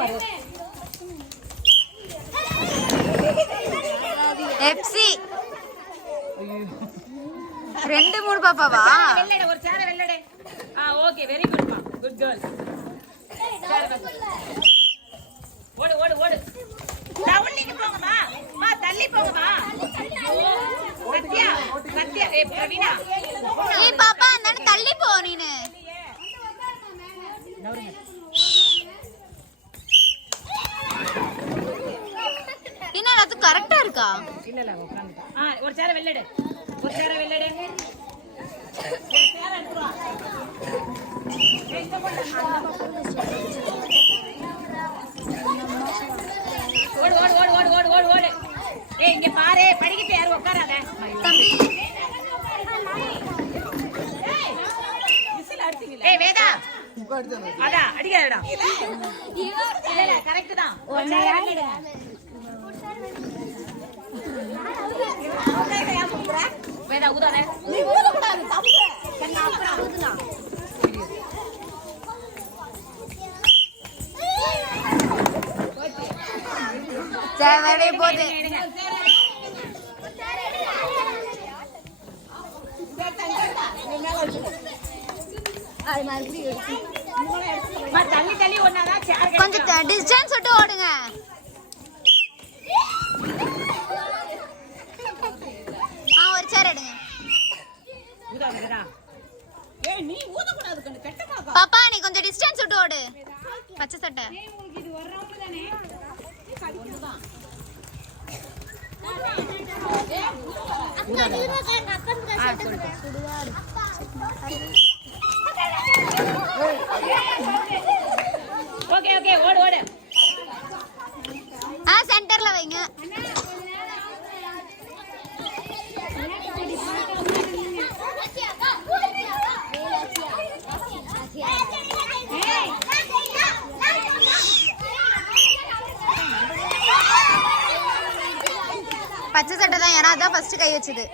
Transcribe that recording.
பாரு எப்சி 2-3 பாப்பாவா வெள்ளடே ஒரு சேர வெள்ளடே ஓகே வெரி குட் மா குட் கேர்ள் ஓடு ஓடு ஓடு டவுன்லிக்கு போங்கமா மா தள்ளி போங்கமா சத்யா சத்யா பிரவீனா பாப்பா நான் தள்ளி போ நீனு என்ன அது கரெக்ட்டா இருக்கா இல்ல இல்ல உட்கார்ந்து ஒரு சேர வெள்ளடே ஒரு சேர வெள்ளடே ஓடு ஓடு ஓடு ஓடு ஓடு ஓடு ஓடு இங்க பாரு படிக்கிட்டு யாரும் உட்காராத தம்பி வேதா அதா அடிக்காதடா இல்ல கரெக்ட் தான் வேதா ஊதாத நீ ஊத கூடாது தப்பு கண்ணா அப்புறம் ஊதுலாம் சேவரே போடு தள்ளி தள்ளி ஒன்னாதான் சேர் கொஞ்சம் டிஸ்டன்ஸ் விட்டு ஓடுங்க ஒரு சேர் எடுங்க நீ ஊத கூடாது கண்ணு கெட்டமா பாப்பா நீ கொஞ்சம் டிஸ்டன்ஸ் விட்டு ஓடு பச்சை சட்டை இது ஒரு ரவுண்ட் தானே ஒண்ணுதான் அக்கா நீங்க அக்கா சுடுவார் ஓகே ஓகே ஓடு ஓடு சென்டர்ல வைங்க பச்சை சட்டை தான் ஏன்னா அதான் ஃபர்ஸ்ட் கை வச்சது